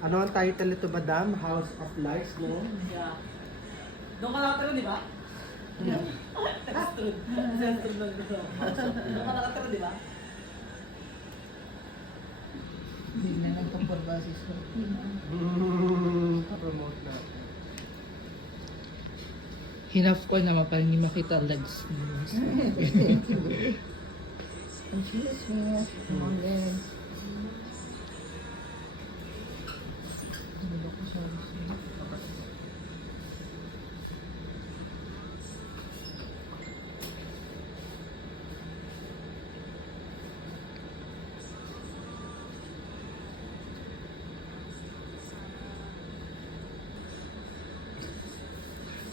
Ano ang title nito, madam? House of Lights, no? Yeah. Doon ka nakatira, di ba? Testrud. Testrud lang doon. Doon ka nakatira, di ba? Hindi na nagpapurba si Sophie. Promote natin. Hinaf ko naman para hindi makita legs mo. Ang cheese niya. Ang legs. Ano ko sa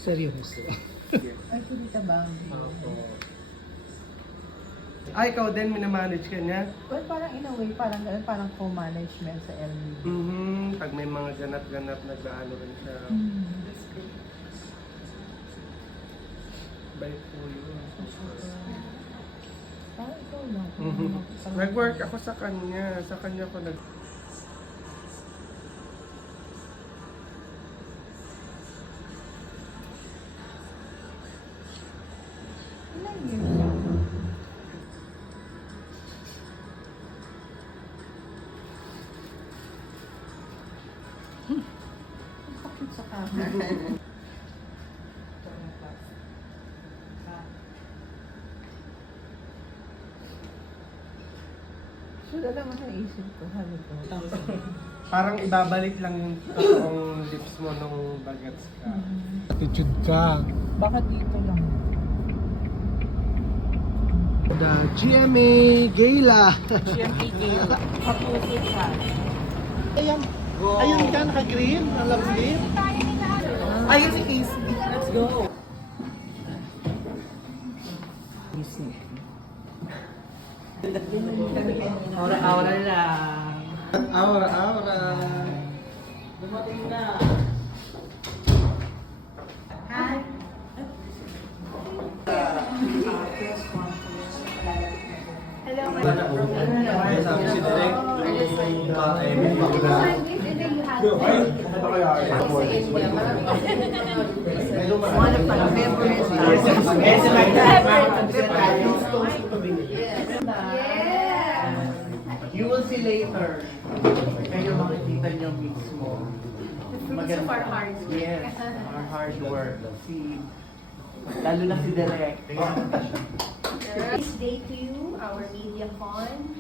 seryoso. Ay, kumita ba? Ay, ikaw din, minamanage ka niya? Well, parang in a way, parang ganun, parang co-management sa LMD. Pag may mga ganap-ganap, nag-ano rin siya. That's good. Bait po yun. Parang ikaw lang. Nag-work ako sa kanya. Sa kanya ko nag... Ilang years lang? Ang sakit sa camera. So, alam mo naisip ko, sabi ko. Parang ibabalik lang yung totoong lips mo nung bagets ka. Attitude ka. Baka dito lang. The GMA Gala. GMA Gala. Kapuso siya. Ayan. Ayun ka, naka-green. Alam green. Ayun si Casey. Let's go. Aura-aura lang. Aura. Dumating na. One of my favorites. You will see later. Kayo makikita nyo mismo. Fruits of our hard work. Yes, our hard work. Lalo na si Direk. This day to you, our MediaCon.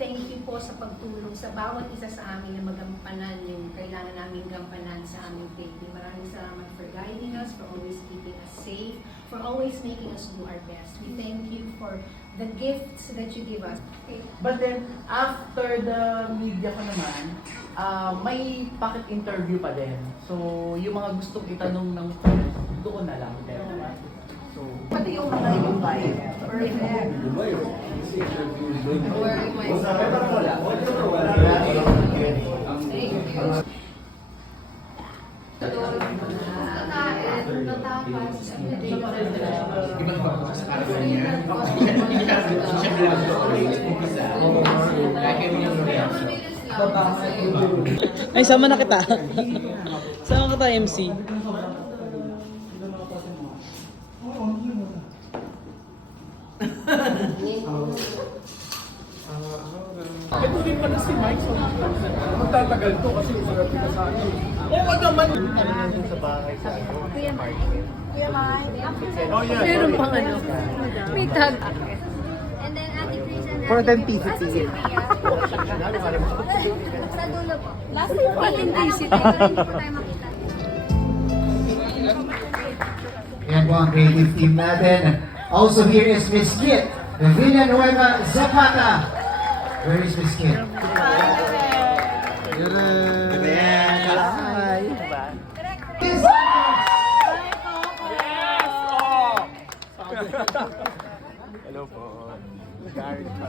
Thank you po sa pagtulong sa bawat isa sa amin na magampanan yung kailangan namin gampanan sa aming taping. Maraming salamat for guiding us, for always keeping us safe, for always making us do our best. We thank you for the gifts that you give us. Okay. But then, after the media ko naman, may pocket interview pa din. So, yung mga gustong itanong ng doon na lang. So, Pati yung mga yung vibe. Perfect. Ay, sama na kita. Sama kita, MC. Ito rin pala si Mike. Magtatagal to kasi usarap ka sa akin. Oo naman. Sa bahay sa Kuya Mike. Oh yeah. Meron pang ano. May tag. And then Ate Chris and For Ate authenticity. Sa dulo po. Last year po. Authenticity. Hindi po tayo makita. Yan po ang creative team natin. Also here is Miss Kit Villanueva Zapata. Where is Miss Kit? Hello po. Gary pa.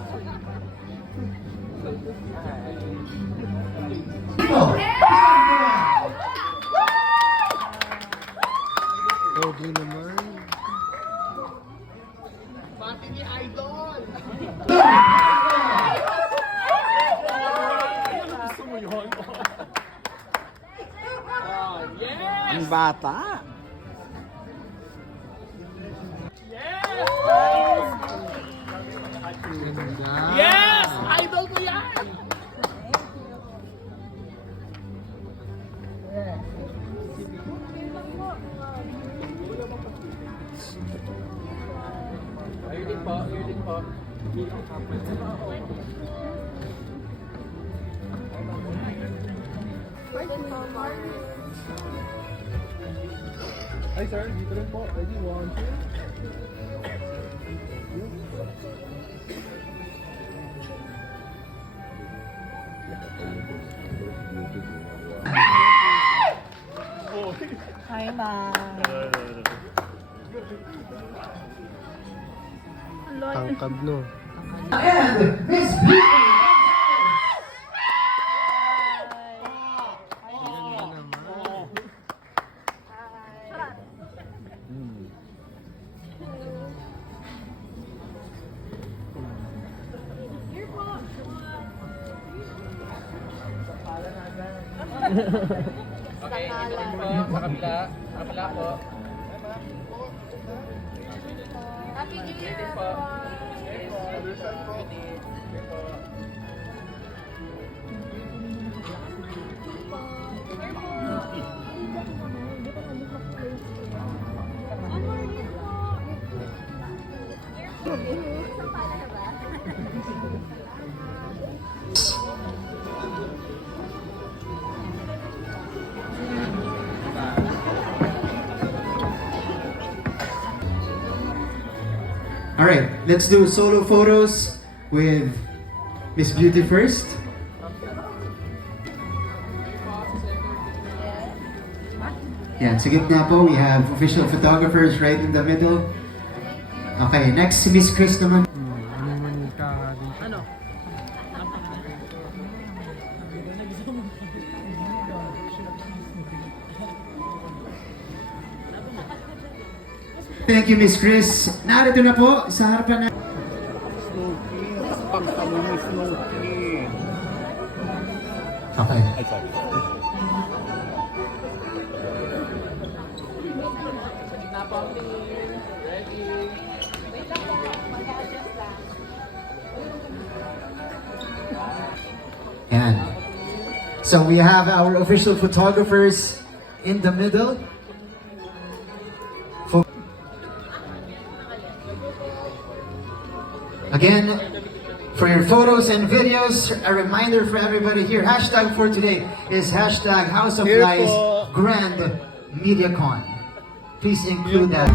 Pogi naman. Pati ni Idol! Gusto mo yun? Ang bata. Yes! Idol ko yan! Ayun po, ayun po. Hi sir, dito rin po. Ready, 1, 2. Hi, Ma. Tangkad no. And Miss Beauty. Okay, dito rin po. Sa kabila. Sa kabila po. Happy New Year, Ready po. everyone! Ready. Ready po. All right, let's do solo photos with Miss Beauty first. Yeah, sa gitna po, we have official photographers right in the middle. Okay, next si Miss Chris naman. Thank you, Miss Chris. Narito na po sa harapan na. Okay. Yan. So we have our official photographers in the middle. Again, for your photos and videos, a reminder for everybody here, hashtag for today is hashtag House of Lies Grand MediaCon. Please include that.